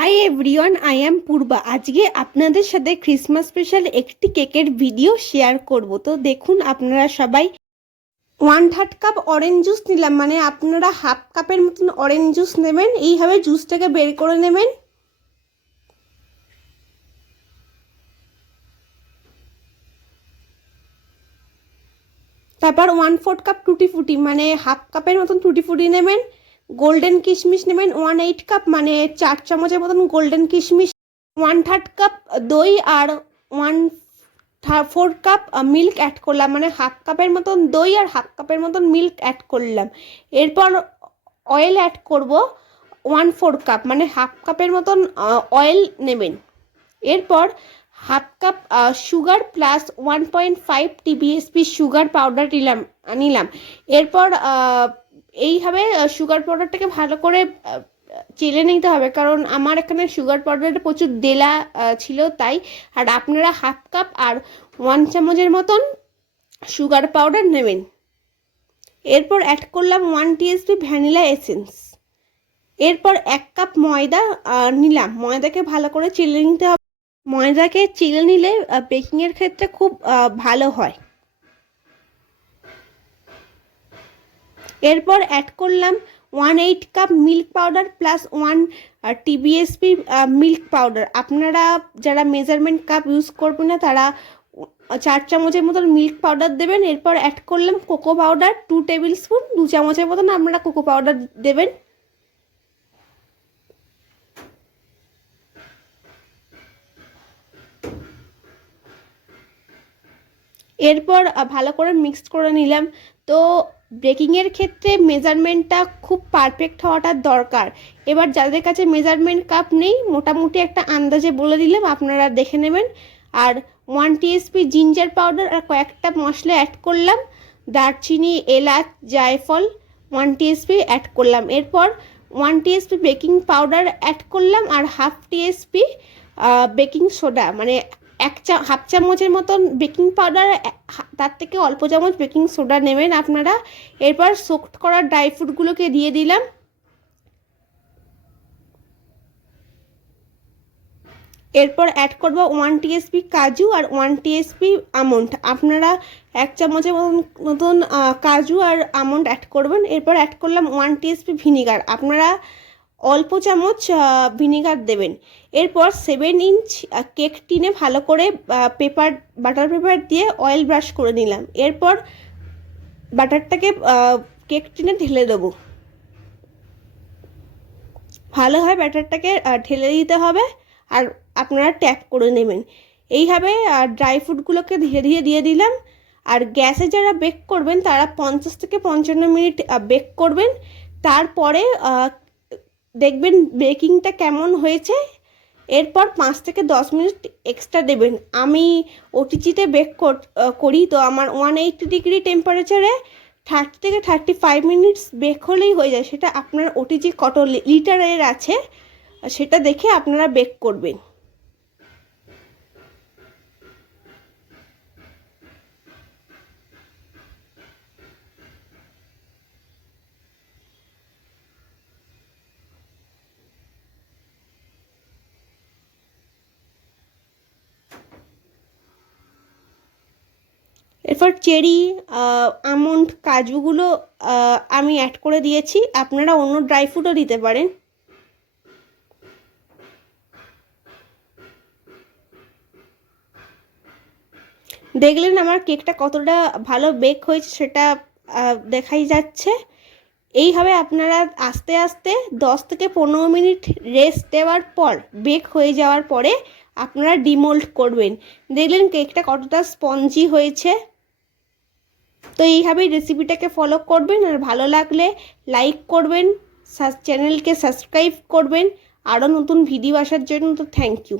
Hi everyone, I am পূর্বা। আজকে আপনাদের সাথে ক্রিসমাস স্পেশাল একটি কেকের ভিডিও শেয়ার করব। তো দেখুন, আপনারা সবাই 1/3 কাপ অরেঞ্জ জুস নিলাম, মানে আপনারা হাফ কাপের মতন অরেঞ্জ জুস নেবেন। এইভাবে জুসটাকে বের করে নেবেন। তারপর 1/4 কাপ টুটি ফুটি, মানে হাফ কাপের মতন টুটি ফুটি নেবেন। গোল্ডেন কিশমিশ নেবেন 1/8 কাপ, মানে 4 চামচের মতন গোল্ডেন কিশমিশ। 1/3 কাপ দই আর 1/4 কাপ মিল্ক অ্যাড করলাম, মানে হাফ কাপের মতন দই আর হাফ কাপের মতন মিল্ক অ্যাড করলাম। এরপর অয়েল অ্যাড করব 1/4 কাপ, মানে হাফ কাপের মতন অয়েল নেবেন। এরপর half cup sugar plus 1.5 TBSP sugar powder নিলাম। এরপর এইভাবে সুগার পাউডারটাকে ভালো করে চেলে নিতে হবে, কারণ আমার এখানে সুগার পাউডারটা প্রচুর দেলা ছিল তাই। আর আপনারা হাফ কাপ আর 1 চামচের মতন সুগার পাউডার নেবেন। এরপর অ্যাড করলাম 1 টিএসপি ভ্যানিলা এসেন্স। এরপর 1 কাপ ময়দা নিলাম। ময়দাকে ভালো করে চেলে নিতে হবে। ময়দাকে চেলে নিলে বেকিংয়ের ক্ষেত্রে খুব ভালো হয়। এরপর অ্যাড করলাম 1/8 cup milk powder plus 1 TBSP milk powder. আপনারা যারা মেজারমেন্ট কাপ ইউজ করবেন না তারা 4 চামচের মতন মিল্ক পাউডার দেবেন। এরপর অ্যাড করলাম কোকো পাউডার 2 টেবিল স্পুন, 2 চামচের মতন আপনারা কোকো পাউডার দেবেন। এরপর ভালো করে মিক্সড করে নিলাম। তো বেকিংয়ের ক্ষেত্রে মেজারমেন্টটা খুব পারফেক্ট হওয়াটা দরকার। এবার যাদের কাছে মেজারমেন্ট কাপ নেই, মোটামুটি একটা আন্দাজে বলে দিলাম, আপনারা দেখে নেবেন। আর 1 টিএসপি জিঞ্জার পাউডার আর কয়েকটা মশলা অ্যাড করলাম, দারচিনি, এলাচ, জায়ফল 1 টিএসপি অ্যাড করলাম। এরপর 1 টিএসপি বেকিং পাউডার অ্যাড করলাম আর হাফ টিএসপি বেকিং সোডা, মানে হাফ চামচের মতন বেকিং পাউডার, তার থেকে অল্প চামচ বেকিং সোডা নেবেন আপনারা। এরপর সোকড করা ড্রাই ফ্রুটগুলোকে দিয়ে দিলাম। এরপর অ্যাড করব 1 টিএসপি কাজু আর 1 টিএসপি আমন্ড। আপনারা 1 চামচের মতন কাজু আর আমন্ড অ্যাড করবেন। এরপর অ্যাড করলাম 1 টিএসপি ভিনিগার। আপনারা অল্প চামচ ভিনিগার দেবেন। এরপর 7 ইঞ্চ কেক টিনে ভালো করে বাটার পেপার দিয়ে অয়েল ব্রাশ করে নিলাম। এরপর বাটারটাকে কেক টিনে ঢেলে দেবো। ভালোভাবে ব্যাটারটাকে ঢেলে দিতে হবে আর আপনারা ট্যাপ করে নেবেন। এইভাবে ড্রাই ফ্রুটগুলোকে ধীরে ধীরে দিয়ে দিলাম। আর গ্যাসে যারা বেক করবেন তারা 50 থেকে 55 মিনিট বেক করবেন। তারপরে দেখবেন বেকিংটা কেমন হয়েছে। এরপর 5 থেকে 10 মিনিট এক্সট্রা দেবেন। আমি ওটিজিতে বেক করি, তো আমার 180 ডিগ্রি টেম্পারেচারে 30 থেকে 35 মিনিটস বেক হলেই হয়ে যায়। সেটা আপনার ওটিজি কত লিটারের আছে সেটা দেখে আপনারা বেক করবেন। এরপর চেরি, আমন্ড, কাজুগুলো আমি অ্যাড করে দিয়েছি। আপনারা অন্য ড্রাই ফ্রুটও দিতে পারেন। দেখলেন আমার কেকটা কতটা ভালো বেক হয়েছে সেটা দেখাই যাচ্ছে। এইভাবে আপনারা আস্তে আস্তে 10 থেকে 15 মিনিট রেস্ট দেওয়ার পর বেক হয়ে যাওয়ার পরে আপনারা ডিমোল্ড করবেন। দেখলেন কেকটা কতটা স্পঞ্জি হয়েছে। তো এইভাবেই রেসিপিটাকে ফলো করবেন। আর ভালো লাগলে লাইক করবেন, চ্যানেলকে সাবস্ক্রাইব করবেন আরও নতুন ভিডিও আসার জন্য। তো থ্যাংক ইউ।